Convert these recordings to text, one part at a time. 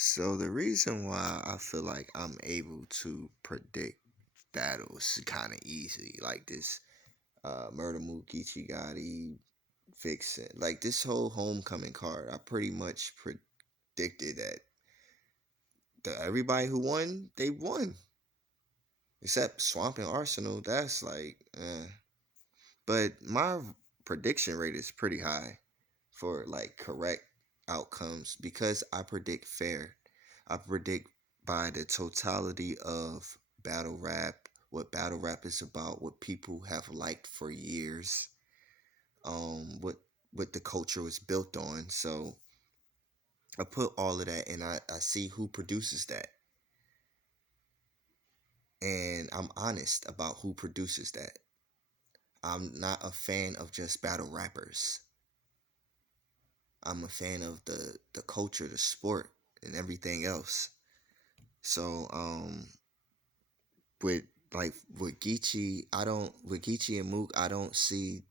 So the reason why I feel like I'm able to predict battles kind of easily, like this Murda Mook, Geechi Gotti, Vixen, like this whole homecoming card, I pretty much predicted that everybody who won, they won. Except Swamp and Arsenal, that's like, But my prediction rate is pretty high for like correct outcomes because I predict fair. I predict by the totality of battle rap, what battle rap is about, what people have liked for years, what the culture was built on. So I put all of that and I see who produces that. And I'm honest about who produces that. I'm not a fan of just battle rappers. I'm a fan of the culture, the sport, and everything else. So with with Geechee, I don't with Geechee and Mook, I don't see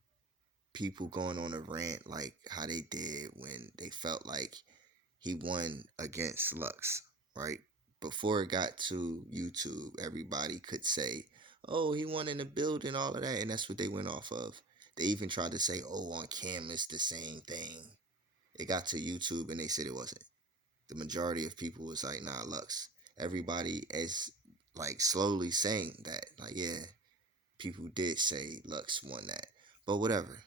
people going on a rant like how they did when they felt like he won against Lux, right? Before it got to YouTube, everybody could say, "Oh, he won in the building," all of that, and that's what they went off of. They even tried to say, "Oh, on cam it's the same thing." It got to YouTube and they said it wasn't. The majority of people was like, "Nah, Lux." Everybody is like slowly saying that, like, yeah, people did say Lux won that, but whatever.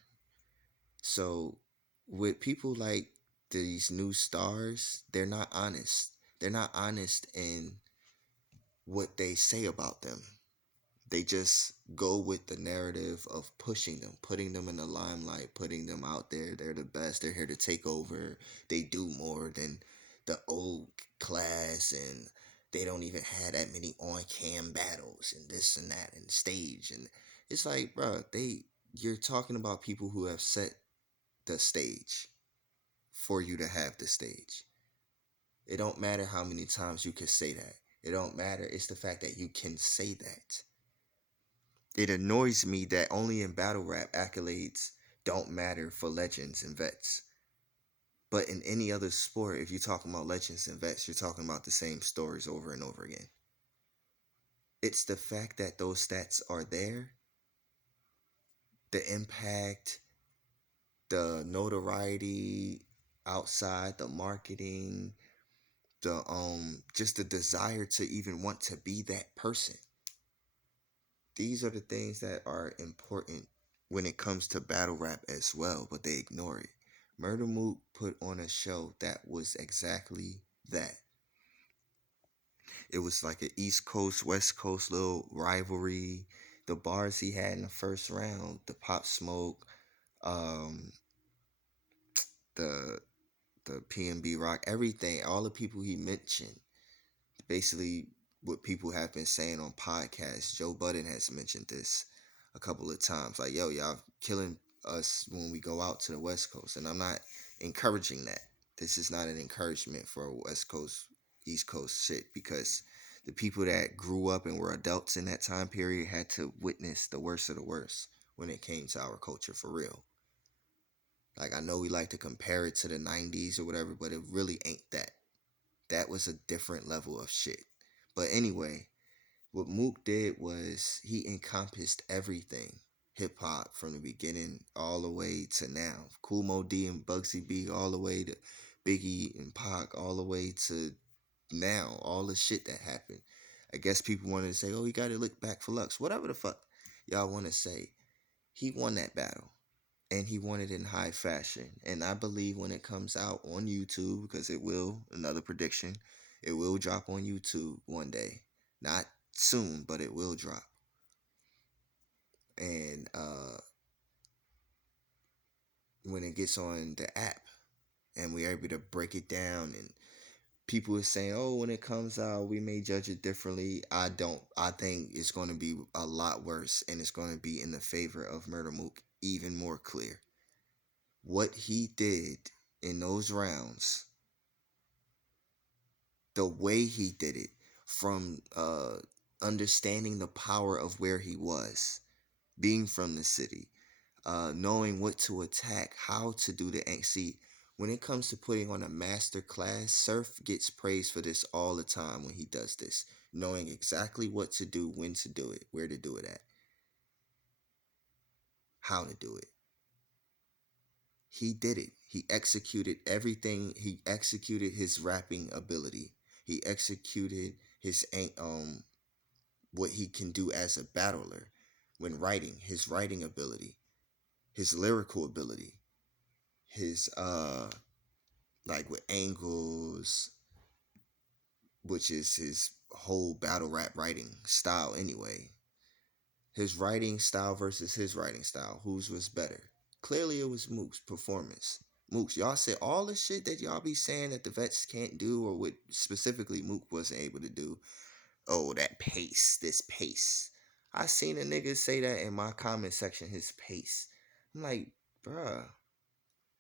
So with people like these new stars, they're not honest. They're not honest in what they say about them. They just go with the narrative of pushing them, putting them in the limelight, putting them out there. They're the best. They're here to take over. They do more than the old class, and they don't even have that many on cam battles and this and that and stage. And it's like, bro, you're talking about people who have set the stage for you to have the stage. It don't matter how many times you can say that. It don't matter. It's the fact that you can say that. It annoys me that only in battle rap accolades don't matter for legends and vets. But in any other sport, if you're talking about legends and vets, you're talking about the same stories over and over again. It's the fact that those stats are there, the impact, the notoriety outside, the marketing, the just the desire to even want to be that person. These are the things that are important when it comes to battle rap as well, but they ignore it. Murder Mook put on a show that was exactly that. It was like an East Coast, West Coast little rivalry. The bars he had in the first round, the Pop Smoke, um, the PNB Rock, everything, all the people he mentioned, basically what people have been saying on podcasts. Joe Budden has mentioned this a couple of times. Like, yo, y'all killing us when we go out to the West Coast. And I'm not encouraging that. This is not an encouragement for West Coast, East Coast shit because the people that grew up and were adults in that time period had to witness the worst of the worst when it came to our culture for real. Like, I know we like to compare it to the 90s or whatever, but it really ain't that. That was a different level of shit. But anyway, what Mook did was he encompassed everything hip hop from the beginning all the way to now. Cool Mo D and Bugsy B all the way to Biggie and Pac all the way to now. All the shit that happened. I guess people wanted to say, oh, he got to look back for Lux. Whatever the fuck y'all want to say. He won that battle and he won it in high fashion. And I believe when it comes out on YouTube, because it will, another prediction, it will drop on YouTube one day. Not soon, but it will drop. And when it gets on the app and we're able to break it down and people are saying, oh, when it comes out, we may judge it differently. I don't. I think it's going to be a lot worse and it's going to be in the favor of Murder Mook even more clear. What he did in those rounds, the way he did it, from understanding the power of where he was, being from the city, knowing what to attack, how to do the see. when it comes to putting on a master class, Surf gets praised for this all the time when he does this, knowing exactly what to do, when to do it, where to do it at, how to do it. He did it. He executed everything. He executed his rapping ability. He executed his what he can do as a battler when writing, his writing ability, his lyrical ability, his like with angles, which is his whole battle rap writing style anyway. His writing style versus his writing style, whose was better? Clearly it was Mook's performance. Mook's, y'all said all the shit that y'all be saying that the vets can't do, or what specifically Mook wasn't able to do. Oh, that pace, this pace. I seen a nigga say that in my comment section, his pace. I'm like, bruh,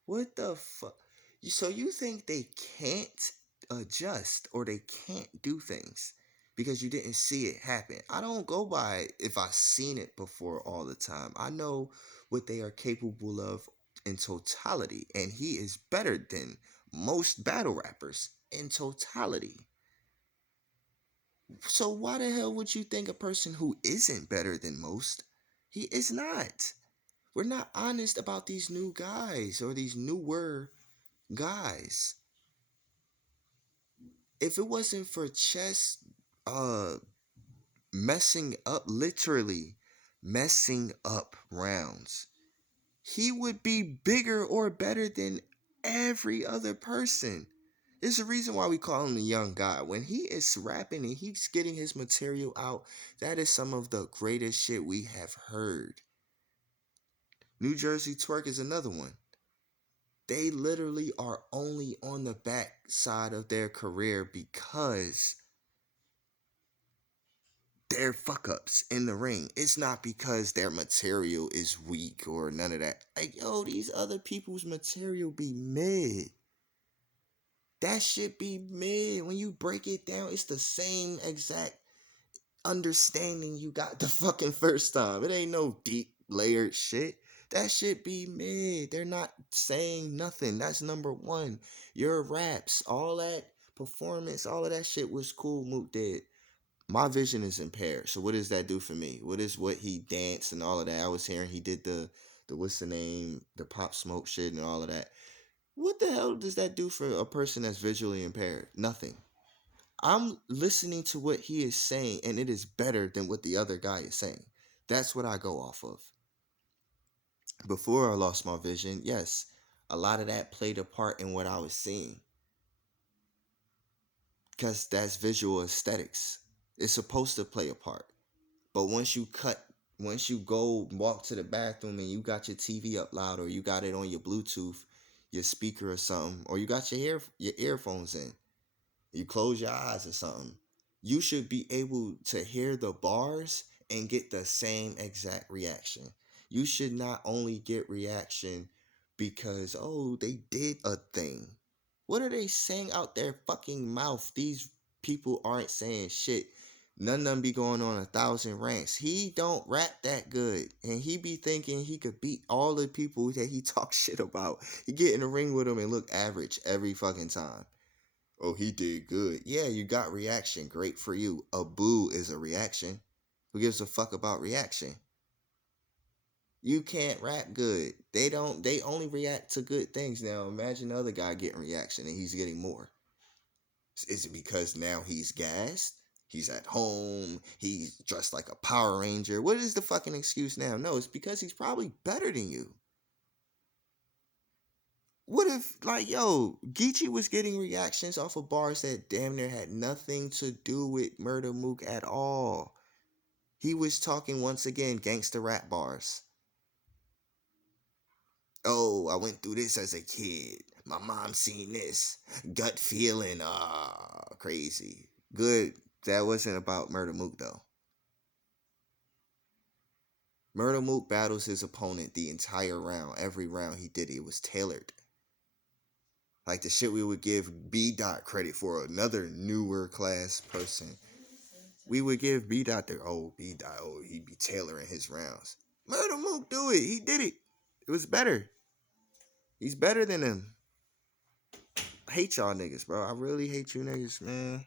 what the fuck? So you think they can't adjust or they can't do things because you didn't see it happen? I don't go by if I've seen it before all the time. I know what they are capable of in totality, and he is better than most battle rappers in totality. So why the hell would you think a person who isn't better than most? He is not. We're not honest about these new guys or these newer guys. If it wasn't for Chess uh messing up, literally messing up rounds, he would be bigger or better than every other person. There's a reason why we call him the young guy. When he is rapping and he's getting his material out, that is some of the greatest shit we have heard. New Jersey Twerk is another one. They literally are only on the back side of their career because they're fuck ups in the ring. It's not because their material is weak or none of that. Like, yo, these other people's material be mid. That shit be mid. When you break it down, it's the same exact understanding you got the fucking first time. It ain't no deep layered shit. That shit be mid. They're not saying nothing. That's number one. Your raps, all that performance, all of that shit was cool. Mook did. My vision is impaired. So what does that do for me? What is what he danced and all of that? I was hearing he did the what's the name, the pop smoke shit and all of that. What the hell does that do for a person that's visually impaired? Nothing. I'm listening to what he is saying, and it is better than what the other guy is saying. That's what I go off of. Before I lost my vision, yes, a lot of that played a part in what I was seeing. Because that's visual aesthetics. It's supposed to play a part. But once you go walk to the bathroom and you got your TV up loud, or you got it on your Bluetooth, your speaker or something, or you got your earphones in, you close your eyes or something, you should be able to hear the bars and get the same exact reaction. You should not only get reaction because, oh, they did a thing. What are they saying out their fucking mouth? These people aren't saying shit. None of them be going on 1,000 ranks. He don't rap that good. And he be thinking he could beat all the people that he talks shit about. He get in the ring with them and look average every fucking time. Oh, he did good. Yeah, you got reaction. Great for you. A boo is a reaction. Who gives a fuck about reaction? You can't rap good. They only react to good things. Now imagine the other guy getting reaction and he's getting more. Is it because now he's gassed? He's at home. He's dressed like a Power Ranger. What is the fucking excuse now? No, it's because he's probably better than you. What if, like, yo, Geechi was getting reactions off of bars that damn near had nothing to do with Murda Mook at all? He was talking once again gangster rap bars. Oh, I went through this as a kid. My mom seen this. Gut feeling, crazy. Good. That wasn't about Murda Mook though. Murda Mook battles his opponent the entire round. Every round he did it was tailored. Like the shit we would give B Dot credit for, another newer class person. We would give B Dot their B Dot, he'd be tailoring his rounds. Murda Mook do it. He did it. It was better. He's better than him. hate y'all niggas, bro. I really hate you niggas, man.